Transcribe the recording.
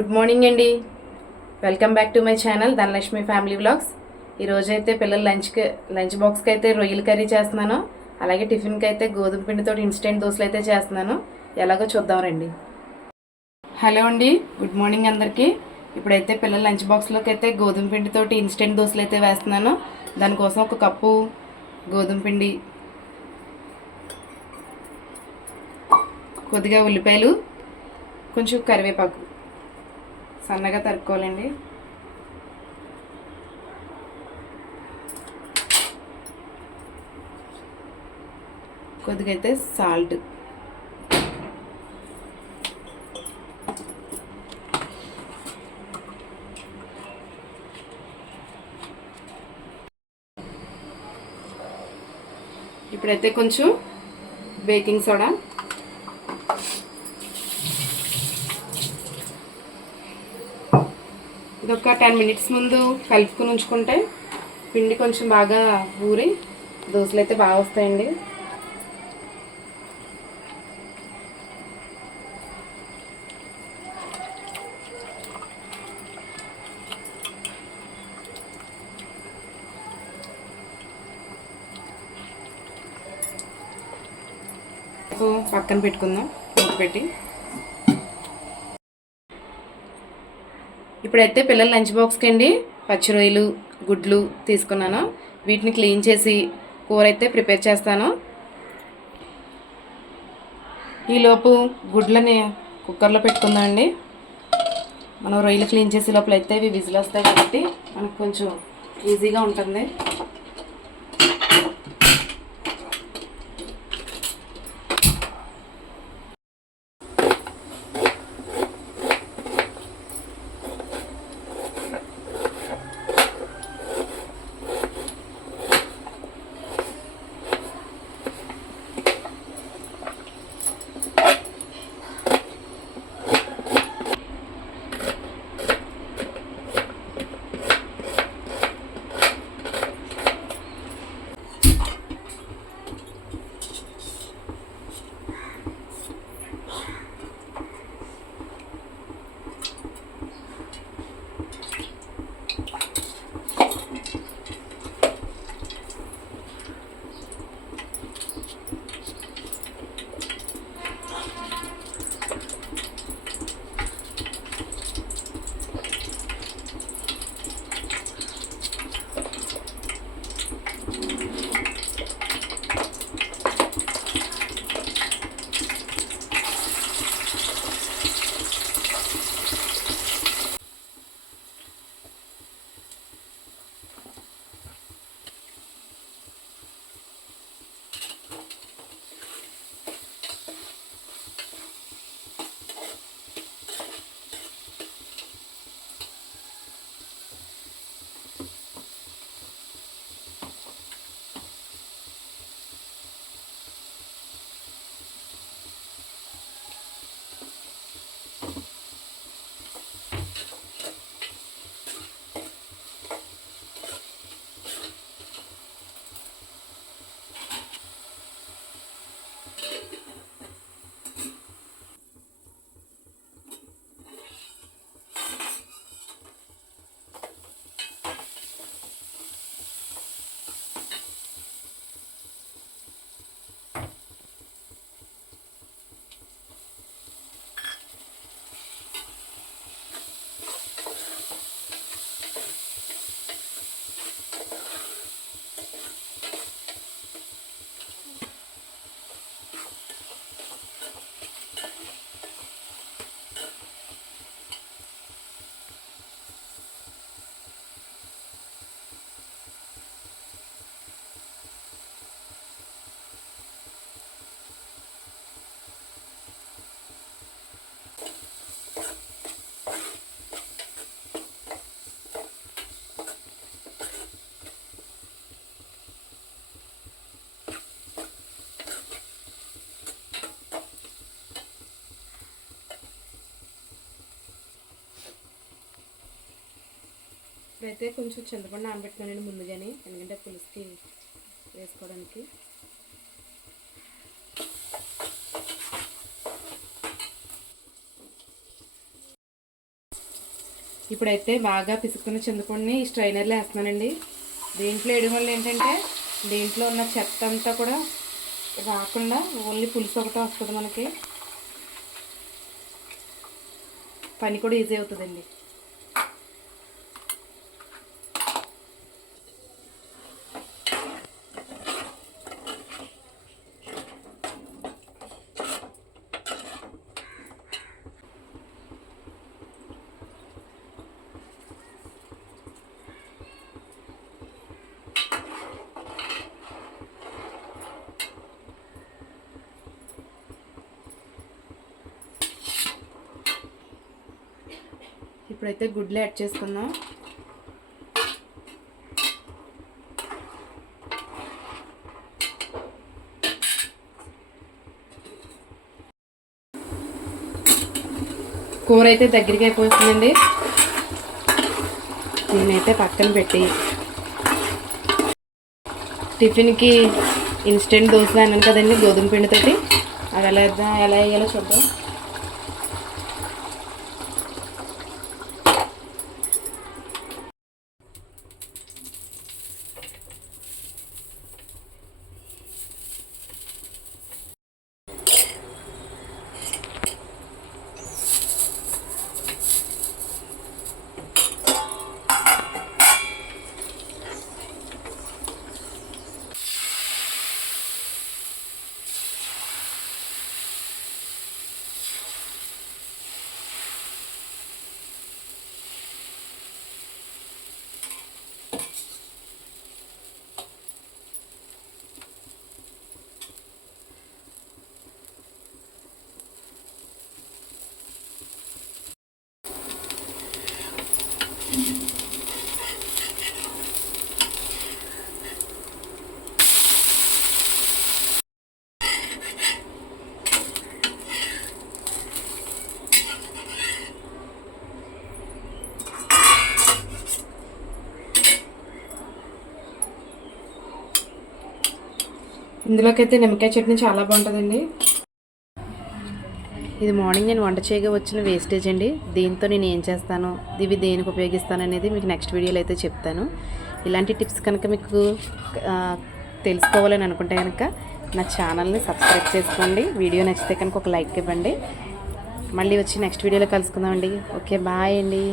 Good morning అండి. Welcome back to my channel Dhanalakshmi family vlogs. ఈరోజైతే పిల్లల లంచ్ బాక్స్కి అయితే రొయ్యల కర్రీ చేస్తున్నాను. అలాగే టిఫిన్కి అయితే గోధుమ పిండితో ఇన్స్టెంట్ దోశలు అయితే చేస్తున్నాను. ఎలాగో చూద్దాం రండి. హలో అండి, గుడ్ మార్నింగ్ అందరికీ. ఇప్పుడైతే పిల్లల లంచ్ బాక్స్లోకి అయితే గోధుమ పిండితో ఇన్స్టెంట్ దోశలు అయితే వేస్తున్నాను. దానికోసం ఒక కప్పు గోధుమ పిండి, కొద్దిగా ఉల్లిపాయలు, కొంచెం కరివేపాకు సన్నగా తరుక్కోవాలండి. కొద్దిగా అయితే సాల్ట్, ఇప్పుడైతే కొంచెం బేకింగ్ సోడా, ఇది ఒక 10 మినిట్స్ ముందు కలుపుకొని ఉంచుకుంటే పిండి కొంచెం బాగా ఊరి దోశలు అయితే బాగా వస్తాయండి. పక్కన పెట్టుకుందాం మూత పెట్టి. ఇప్పుడైతే పిల్లల లంచ్ బాక్స్కి అండి పచ్చి రొయ్యలు, గుడ్లు తీసుకున్నాను. వీటిని క్లీన్ చేసి కూర అయితే ప్రిపేర్ చేస్తాను. ఈలోపు గుడ్లని కుక్కర్లో పెట్టుకుందామండి. మనం రొయ్యలు క్లీన్ చేసే లోపల అయితే ఇవి విజిల్ వస్తాయి కాబట్టి మనకు కొంచెం ఈజీగా ఉంటుంది. ఇప్పుడైతే కొంచెం చింతపండు నానబెట్టుకున్నాను ముందుగానే, ఎందుకంటే పులుసుకి వేసుకోవడానికి. ఇప్పుడైతే బాగా పిసుక్కున్న చింతపండుని ఈ స్ట్రైనర్లో వేస్తున్నానండి. దీంట్లో వేయడం వల్ల ఏంటంటే దీంట్లో ఉన్న చెత్త అంతా కూడా రాకుండా ఓన్లీ పులుసు ఒకటే వస్తుంది. మనకి పని కూడా ఈజీ అవుతుందండి. ఇప్పుడైతే గుడ్లు యాడ్ చేసుకుందాం. కూర అయితే దగ్గరికి అయిపోతుందండి. నేనైతే పక్కన పెట్టి టిఫిన్కి ఇన్స్టెంట్ దోశ అన్నాను కదండి గోధుమ పిండితోటి, అవి ఎలా వేయాలో చూద్దాం. ఇందులోకి అయితే నిమ్మకాయ చట్నీ చాలా బాగుంటుందండి. ఇది మార్నింగ్ నేను వంట చేయగా వచ్చిన వేస్టేజ్ అండి. దీంతో నేను ఏం చేస్తాను, ఇవి దేనికి ఉపయోగిస్తాను అనేది మీకు నెక్స్ట్ వీడియోలో అయితే చెప్తాను. ఇలాంటి టిప్స్ కనుక మీకు తెలుసుకోవాలని అనుకుంటే కనుక నా ఛానల్ని సబ్స్క్రైబ్ చేసుకోండి. వీడియో నచ్చితే కనుక ఒక లైక్ ఇవ్వండి. మళ్ళీ వచ్చి నెక్స్ట్ వీడియోలో కలుసుకుందామండి. ఓకే, బాయ్ అండి.